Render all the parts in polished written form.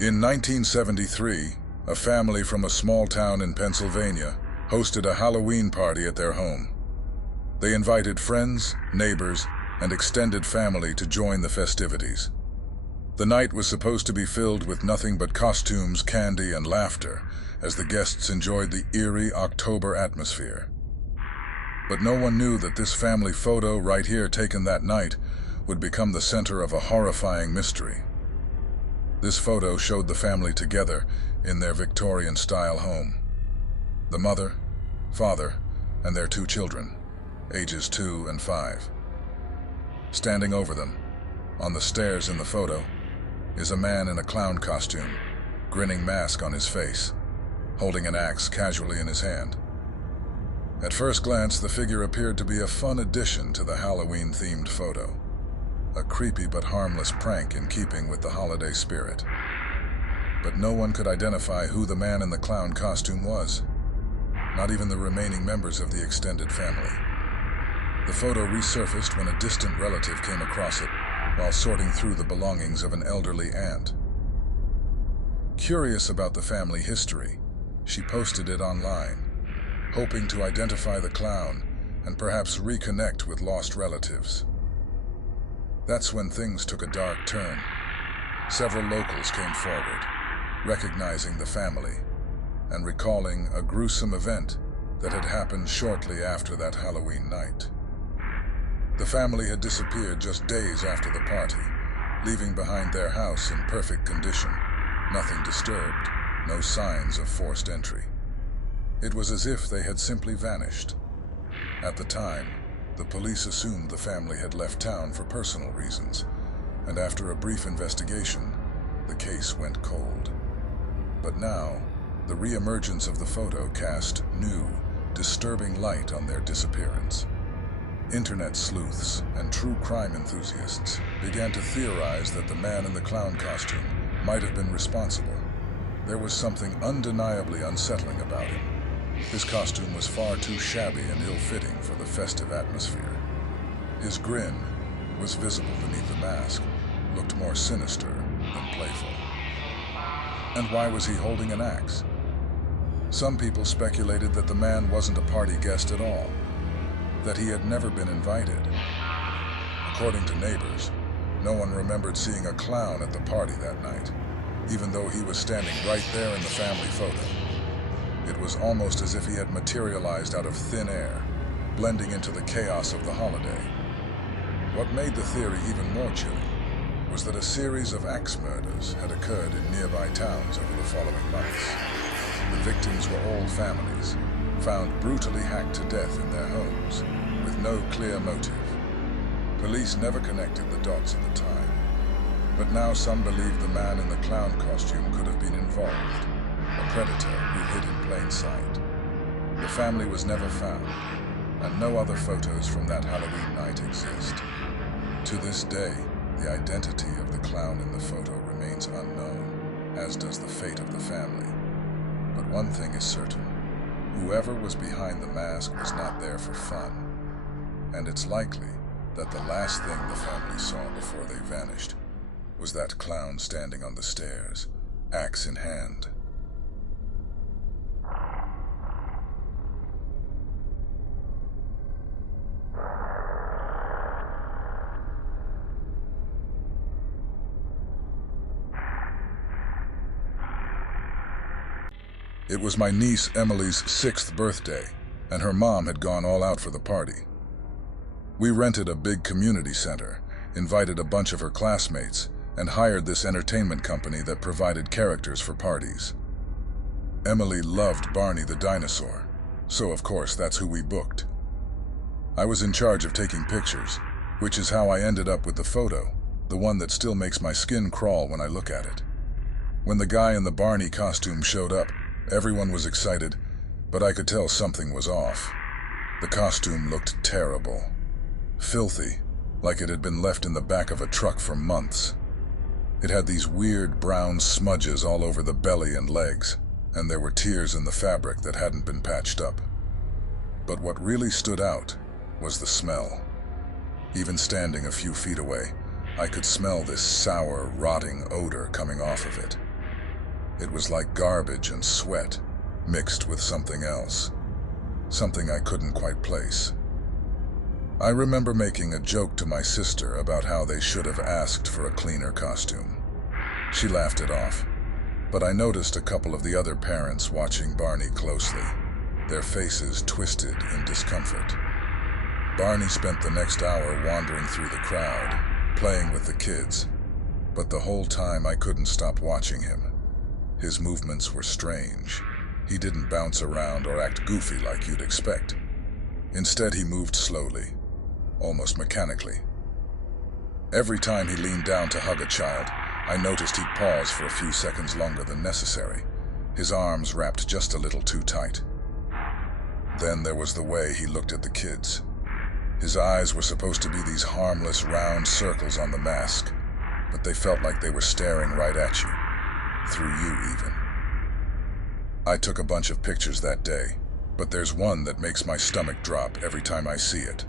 In 1973, a family from a small town in Pennsylvania hosted a Halloween party at their home. They invited friends, neighbors, and extended family to join the festivities. The night was supposed to be filled with nothing but costumes, candy, and laughter as the guests enjoyed the eerie October atmosphere. But no one knew that this family photo right here taken that night would become the center of a horrifying mystery. This photo showed the family together in their Victorian-style home. The mother, father, and their 2 children, ages 2 and 5. Standing over them, on the stairs in the photo, is a man in a clown costume, grinning mask on his face, holding an axe casually in his hand. At first glance, the figure appeared to be a fun addition to the Halloween-themed photo. A creepy but harmless prank in keeping with the holiday spirit. But no one could identify who the man in the clown costume was. Not even the remaining members of the extended family. The photo resurfaced when a distant relative came across it while sorting through the belongings of an elderly aunt. Curious about the family history, she posted it online, hoping to identify the clown and perhaps reconnect with lost relatives. That's when things took a dark turn. Several locals came forward, recognizing the family and recalling a gruesome event that had happened shortly after that Halloween night. The family had disappeared just days after the party, leaving behind their house in perfect condition, nothing disturbed, no signs of forced entry. It was as if they had simply vanished. At the time, the police assumed the family had left town for personal reasons, and after a brief investigation, the case went cold. But now, the re-emergence of the photo cast new, disturbing light on their disappearance. Internet sleuths and true crime enthusiasts began to theorize that the man in the clown costume might have been responsible. There was something undeniably unsettling about him. His costume was far too shabby and ill-fitting for the festive atmosphere. His grin was visible beneath the mask, looked more sinister than playful. And why was he holding an axe? Some people speculated that the man wasn't a party guest at all, that he had never been invited. According to neighbors, no one remembered seeing a clown at the party that night, even though he was standing right there in the family photo. It was almost as if he had materialized out of thin air, blending into the chaos of the holiday. What made the theory even more chilling was that a series of axe murders had occurred in nearby towns over the following months. The victims were all families, found brutally hacked to death in their homes, with no clear motive. Police never connected the dots at the time, but now some believe the man in the clown costume could have been involved, a predator who hid in plain sight. The family was never found, and no other photos from that Halloween night exist. To this day, the identity of the clown in the photo remains unknown, as does the fate of the family. But one thing is certain. Whoever was behind the mask was not there for fun, and it's likely that the last thing the family saw before they vanished was that clown standing on the stairs, axe in hand. It was my niece Emily's 6th birthday, and her mom had gone all out for the party. We rented a big community center, invited a bunch of her classmates, and hired this entertainment company that provided characters for parties. Emily loved Barney the dinosaur, so of course that's who we booked. I was in charge of taking pictures, which is how I ended up with the photo, the one that still makes my skin crawl when I look at it. When the guy in the Barney costume showed up, everyone was excited, but I could tell something was off. The costume looked terrible. Filthy, like it had been left in the back of a truck for months. It had these weird brown smudges all over the belly and legs, and there were tears in the fabric that hadn't been patched up. But what really stood out was the smell. Even standing a few feet away, I could smell this sour, rotting odor coming off of it. It was like garbage and sweat, mixed with something else. Something I couldn't quite place. I remember making a joke to my sister about how they should have asked for a cleaner costume. She laughed it off, but I noticed a couple of the other parents watching Barney closely, their faces twisted in discomfort. Barney spent the next hour wandering through the crowd, playing with the kids, but the whole time I couldn't stop watching him. His movements were strange. He didn't bounce around or act goofy like you'd expect. Instead, he moved slowly, almost mechanically. Every time he leaned down to hug a child, I noticed he'd pause for a few seconds longer than necessary, his arms wrapped just a little too tight. Then there was the way he looked at the kids. His eyes were supposed to be these harmless round circles on the mask, but they felt like they were staring right at you, through you even. I took a bunch of pictures that day, but there's one that makes my stomach drop every time I see it.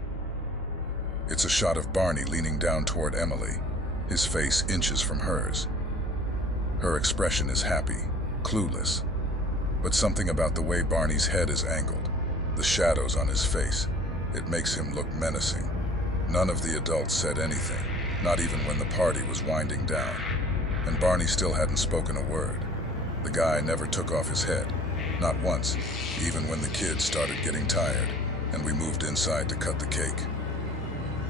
It's a shot of Barney leaning down toward Emily, his face inches from hers. Her expression is happy, clueless, but something about the way Barney's head is angled, the shadows on his face, it makes him look menacing. None of the adults said anything, not even when the party was winding down, and Barney still hadn't spoken a word. The guy never took off his head, not once, even when the kids started getting tired and we moved inside to cut the cake.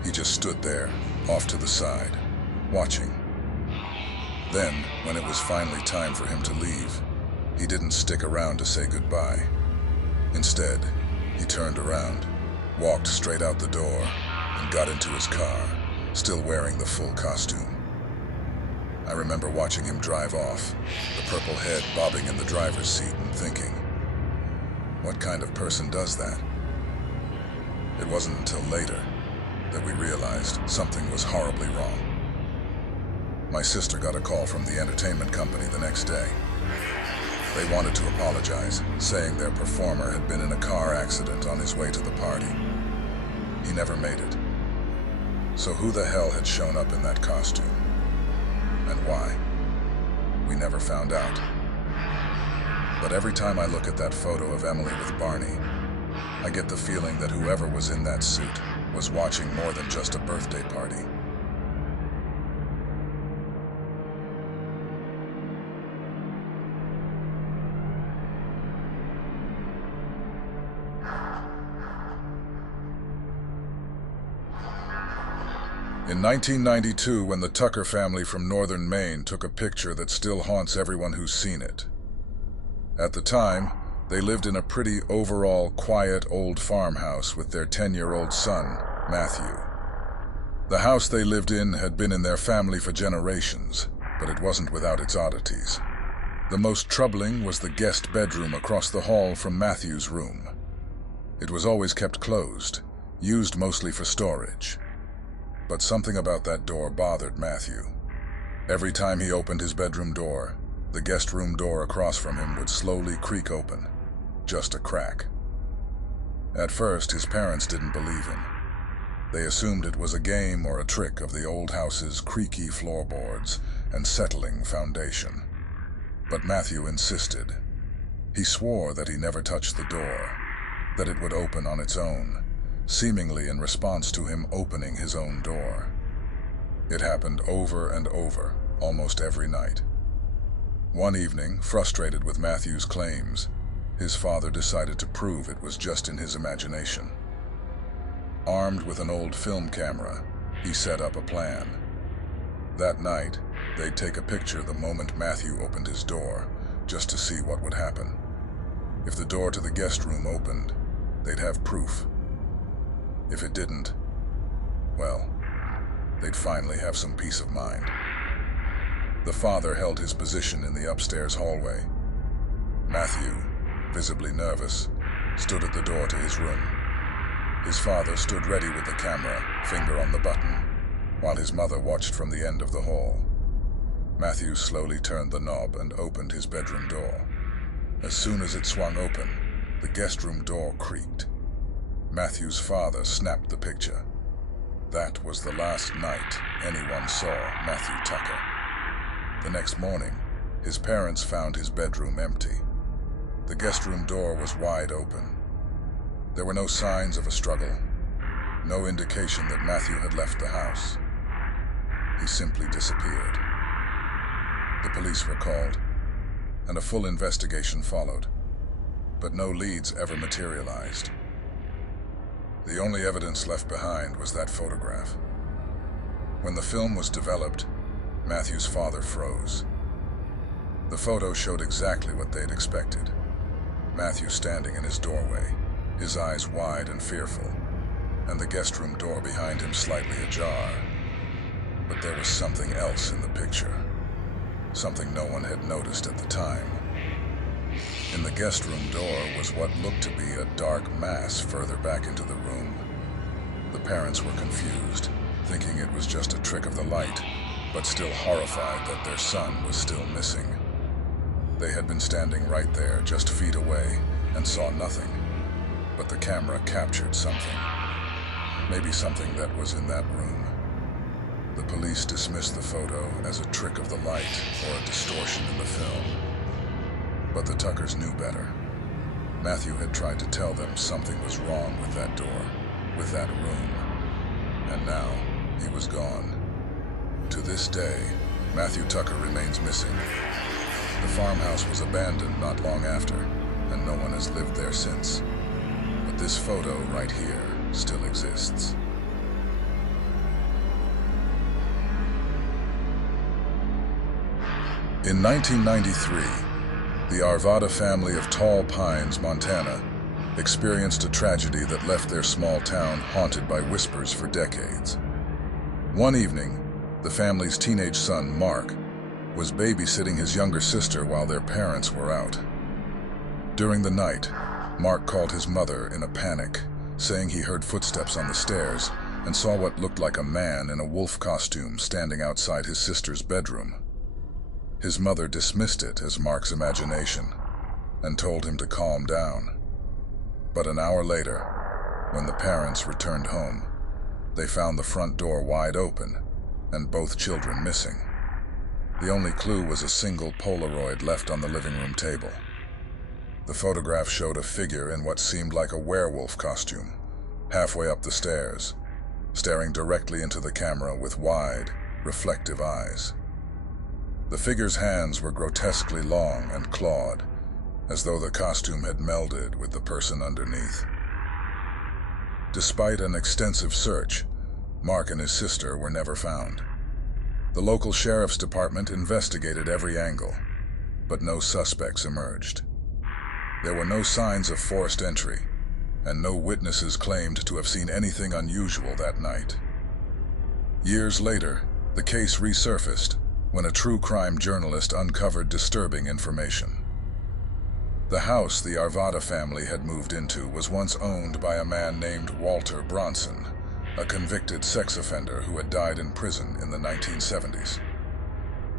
He just stood there, off to the side, watching. Then, when it was finally time for him to leave, he didn't stick around to say goodbye. Instead, he turned around, walked straight out the door, and got into his car, still wearing the full costume. I remember watching him drive off, the purple head bobbing in the driver's seat, and thinking, what kind of person does that? It wasn't until later that we realized something was horribly wrong. My sister got a call from the entertainment company the next day. They wanted to apologize, saying their performer had been in a car accident on his way to the party. He never made it. So who the hell had shown up in that costume? And why? We never found out. But every time I look at that photo of Emily with Barney, I get the feeling that whoever was in that suit was watching more than just a birthday party. In 1992, when the Tucker family from northern Maine took a picture that still haunts everyone who's seen it. At the time, they lived in a pretty overall quiet old farmhouse with their 10-year-old son, Matthew. The house they lived in had been in their family for generations, but it wasn't without its oddities. The most troubling was the guest bedroom across the hall from Matthew's room. It was always kept closed, used mostly for storage. But something about that door bothered Matthew. Every time he opened his bedroom door, the guest room door across from him would slowly creak open, just a crack. At first, his parents didn't believe him. They assumed it was a game or a trick of the old house's creaky floorboards and settling foundation. But Matthew insisted. He swore that he never touched the door, that it would open on its own, seemingly in response to him opening his own door. It happened over and over, almost every night. One evening, frustrated with Matthew's claims, his father decided to prove it was just in his imagination. Armed with an old film camera, he set up a plan. That night, they'd take a picture the moment Matthew opened his door, just to see what would happen. If the door to the guest room opened, they'd have proof. If it didn't, well, they'd finally have some peace of mind. The father held his position in the upstairs hallway. Matthew, visibly nervous, stood at the door to his room. His father stood ready with the camera, finger on the button, while his mother watched from the end of the hall. Matthew slowly turned the knob and opened his bedroom door. As soon as it swung open, the guest room door creaked. Matthew's father snapped the picture. That was the last night anyone saw Matthew Tucker. The next morning, his parents found his bedroom empty. The guest room door was wide open. There were no signs of a struggle, no indication that Matthew had left the house. He simply disappeared. The police were called, and a full investigation followed, but no leads ever materialized. The only evidence left behind was that photograph. When the film was developed, Matthew's father froze. The photo showed exactly what they'd expected. Matthew standing in his doorway, his eyes wide and fearful, and the guest room door behind him slightly ajar. But there was something else in the picture, something no one had noticed at the time. In the guest room door was what looked to be a dark mass further back into the room. The parents were confused, thinking it was just a trick of the light, but still horrified that their son was still missing. They had been standing right there, just feet away, and saw nothing. But the camera captured something. Maybe something that was in that room. The police dismissed the photo as a trick of the light or a distortion in the film. But the Tuckers knew better. Matthew had tried to tell them something was wrong with that door, with that room. And now, he was gone. To this day, Matthew Tucker remains missing. The farmhouse was abandoned not long after, and no one has lived there since. But this photo right here still exists. In 1993, the Arvada family of Tall Pines, Montana, experienced a tragedy that left their small town haunted by whispers for decades. One evening, the family's teenage son, Mark, was babysitting his younger sister while their parents were out. During the night, Mark called his mother in a panic, saying he heard footsteps on the stairs and saw what looked like a man in a wolf costume standing outside his sister's bedroom. His mother dismissed it as Mark's imagination and told him to calm down. But an hour later, when the parents returned home, they found the front door wide open and both children missing. The only clue was a single Polaroid left on the living room table. The photograph showed a figure in what seemed like a werewolf costume, halfway up the stairs, staring directly into the camera with wide, reflective eyes. The figure's hands were grotesquely long and clawed, as though the costume had melded with the person underneath. Despite an extensive search, Mark and his sister were never found. The local sheriff's department investigated every angle, but no suspects emerged. There were no signs of forced entry, and no witnesses claimed to have seen anything unusual that night. Years later, the case resurfaced when a true crime journalist uncovered disturbing information. The house the Arvada family had moved into was once owned by a man named Walter Bronson, a convicted sex offender who had died in prison in the 1970s.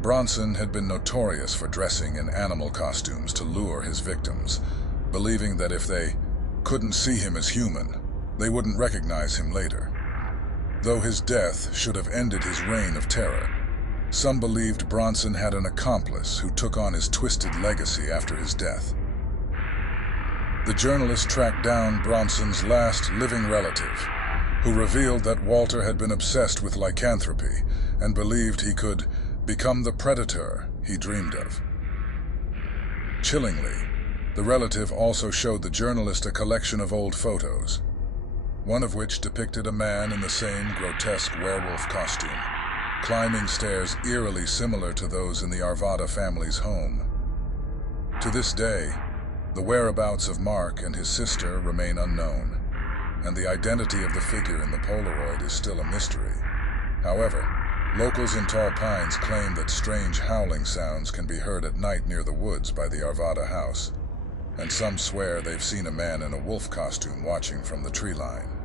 Bronson had been notorious for dressing in animal costumes to lure his victims, believing that if they couldn't see him as human, they wouldn't recognize him later. Though his death should have ended his reign of terror, some believed Bronson had an accomplice who took on his twisted legacy after his death. The journalist tracked down Bronson's last living relative, who revealed that Walter had been obsessed with lycanthropy and believed he could become the predator he dreamed of. Chillingly, the relative also showed the journalist a collection of old photos, one of which depicted a man in the same grotesque werewolf costume, climbing stairs eerily similar to those in the Arvada family's home. To this day, the whereabouts of Mark and his sister remain unknown, and the identity of the figure in the Polaroid is still a mystery. However, locals in Tall Pines claim that strange howling sounds can be heard at night near the woods by the Arvada house, and some swear they've seen a man in a wolf costume watching from the tree line.